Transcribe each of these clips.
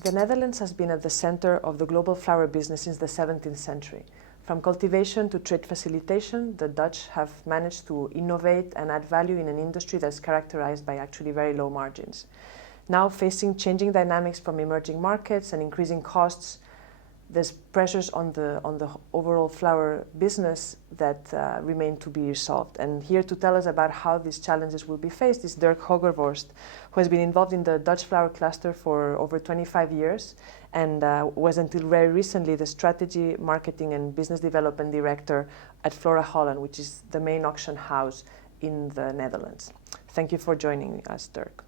The Netherlands has been at the center of the global flower business since the 17th century. From cultivation to trade facilitation, the Dutch have managed to innovate and add value in an industry that's characterized by actually very low margins. Now, facing changing dynamics from emerging markets and increasing costs, there's pressures on the overall flower business that remain to be resolved. And here to tell us about how these challenges will be faced is Dirk Hogervorst, who has been involved in the Dutch flower cluster for over 25 years and was until very recently the strategy, marketing and business development director at FloraHolland, which is the main auction house in the Netherlands. Thank you for joining us, Dirk.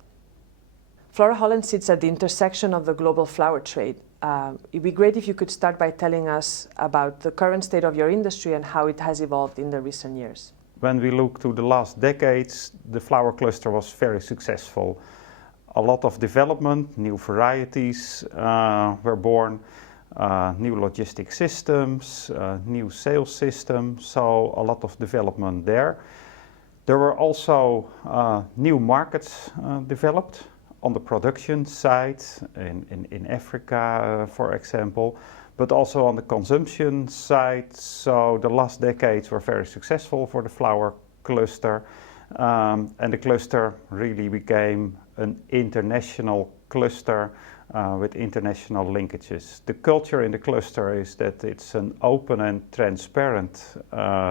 FloraHolland sits at the intersection of the global flower trade. It'd be great if you could start by telling us about the current state of your industry and how it has evolved in the recent years. When we look to the last decades, the flower cluster was very successful. A lot of development, new varieties were born, new logistic systems, new sales systems, so a lot of development there. There were also new markets developed on the production side, in Africa, for example, but also on the consumption side. So the last decades were very successful for the flower cluster, and the cluster really became an international cluster with international linkages. The culture in the cluster is that it's an open and transparent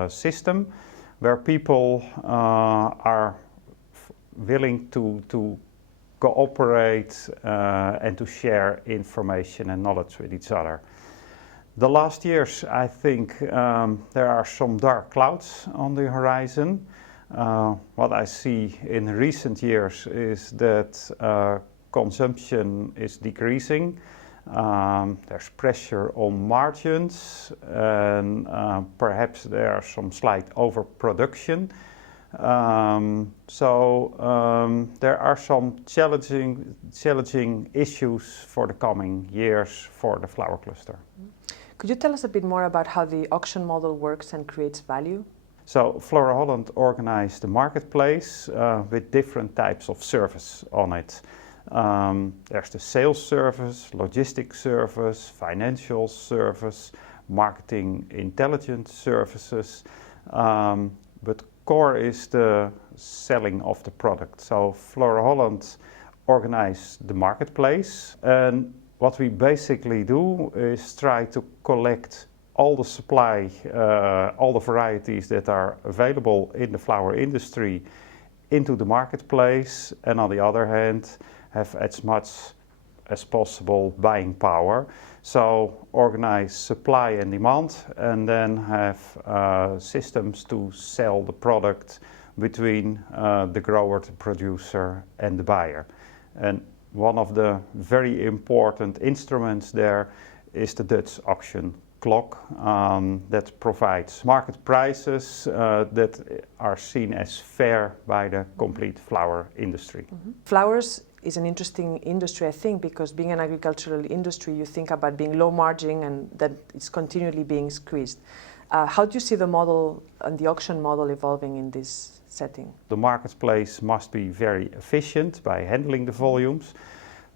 system where people are willing to cooperate and to share information and knowledge with each other. The last years, I think there are some dark clouds on the horizon. What I see in recent years is that consumption is decreasing. There's pressure on margins and perhaps there are some slight overproduction. There are some challenging issues for the coming years for the flower cluster. Could you tell us a bit more about how the auction model works and creates value? So FloraHolland organized the marketplace with different types of service on it. There's the sales service, logistics service, financial service, marketing intelligence services, but core is the selling of the product. So FloraHolland organized the marketplace, and what we basically do is try to collect all the supply, all the varieties that are available in the flower industry into the marketplace, and on the other hand have as much as possible buying power. So organize supply and demand and then have systems to sell the product between the grower, the producer and the buyer. And one of the very important instruments there is the Dutch auction clock that provides market prices that are seen as fair by the complete flower industry. Mm-hmm. Flowers is an interesting industry, I think, because being an agricultural industry, you think about being low margin and that it's continually being squeezed. How do you see the model and the auction model evolving in this setting? The marketplace must be very efficient by handling the volumes.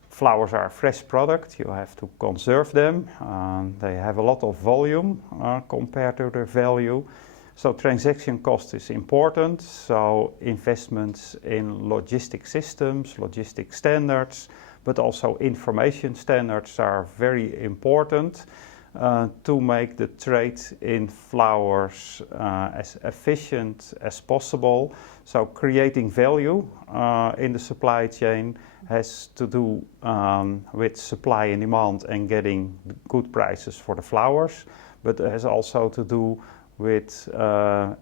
Flowers are a fresh product, you have to conserve them. They have a lot of volume compared to their value. So transaction cost is important, so investments in logistic systems, logistic standards, but also information standards are very important to make the trade in flowers as efficient as possible. So creating value in the supply chain has to do with supply and demand and getting good prices for the flowers, but it has also to do with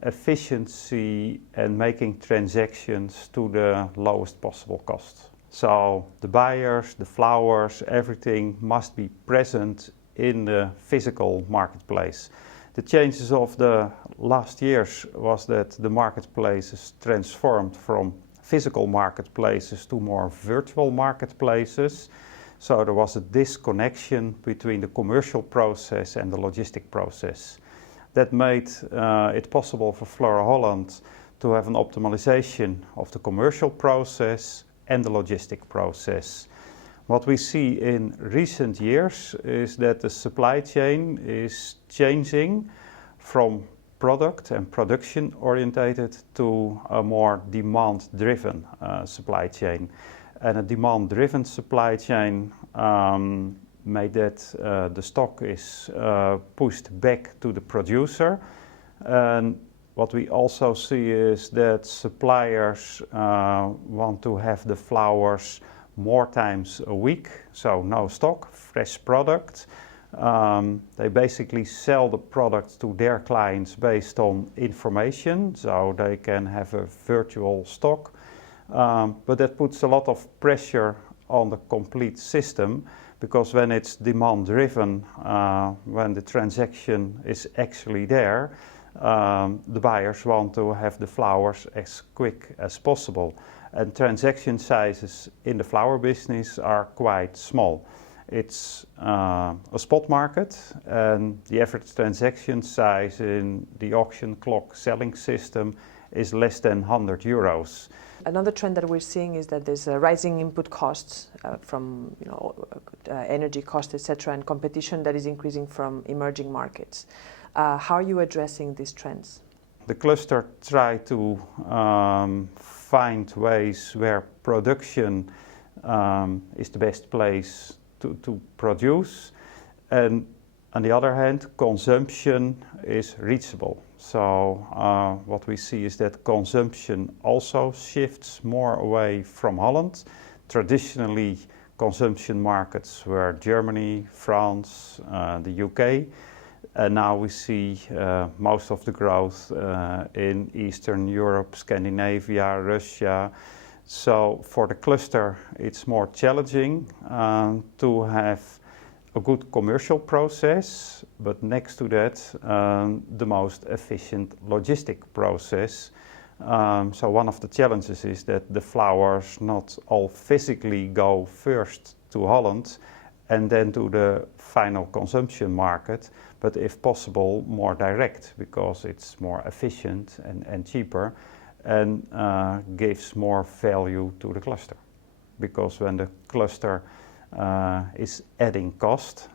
efficiency and making transactions to the lowest possible cost. So the buyers, the flowers, everything must be present in the physical marketplace. The changes of the last years was that the marketplaces transformed from physical marketplaces to more virtual marketplaces. So there was a disconnection between the commercial process and the logistic process. That made it possible for FloraHolland to have an optimization of the commercial process and the logistic process. What we see in recent years is that the supply chain is changing from product and production orientated to a more demand-driven supply chain. And a demand-driven supply chain made that the stock is pushed back to the producer. And what we also see is that suppliers want to have the flowers more times a week, so no stock, fresh product. They basically sell the product to their clients based on information, so they can have a virtual stock. But that puts a lot of pressure on the complete system, because when it's demand driven, when the transaction is actually there, the buyers want to have the flowers as quick as possible. And transaction sizes in the flower business are quite small. It's a spot market, and the average transaction size in the auction clock selling system is less than 100 euros. Another trend that we're seeing is that there's rising input costs from energy costs, etc., and competition that is increasing from emerging markets. How are you addressing these trends? The cluster try to find ways where production is the best place to produce, and on the other hand, consumption is reachable. So what we see is that consumption also shifts more away from Holland. Traditionally, consumption markets were Germany, France, the UK. And now we see most of the growth in Eastern Europe, Scandinavia, Russia. So for the cluster, it's more challenging to have a good commercial process, but next to that, the most efficient logistic process. So one of the challenges is that the flowers not all physically go first to Holland and then to the final consumption market, but if possible more direct, because it's more efficient and cheaper, and gives more value to the cluster. Because when the cluster is adding cost,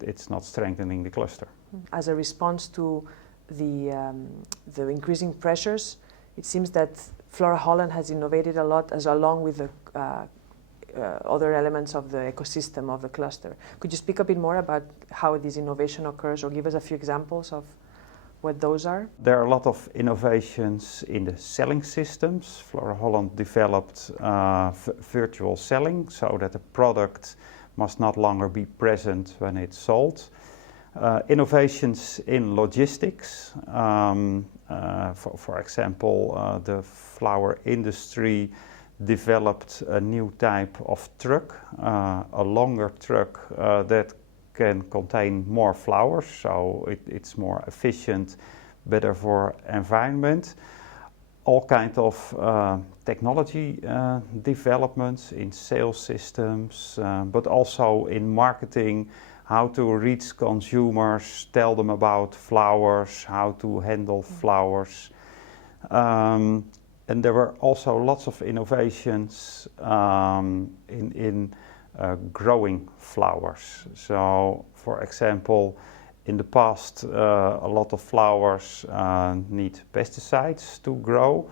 it's not strengthening the cluster. As a response to the increasing pressures, it seems that FloraHolland has innovated a lot, along with the other elements of the ecosystem of the cluster. Could you speak a bit more about how this innovation occurs, or give us a few examples of what those are? There are a lot of innovations in the selling systems. FloraHolland developed virtual selling, so that the product must not longer be present when it's sold. Innovations in logistics. For example, the flower industry developed a new type of truck, a longer truck that can contain more flowers, so it's more efficient, better for environment. All kinds of technology developments in sales systems, but also in marketing, how to reach consumers, tell them about flowers, how to handle flowers. And there were also lots of innovations in growing flowers. So, for example, in the past, a lot of flowers need pesticides to grow,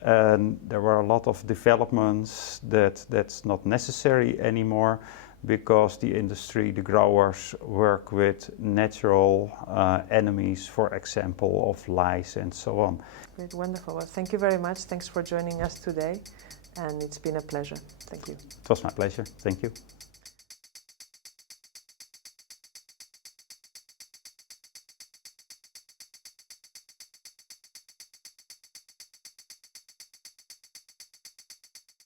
and there were a lot of developments that's not necessary anymore, because the industry, the growers, work with natural enemies, for example, of lice and so on. Great, wonderful. Well, thank you very much. Thanks for joining us today, and it's been a pleasure. Thank you. It was my pleasure. Thank you.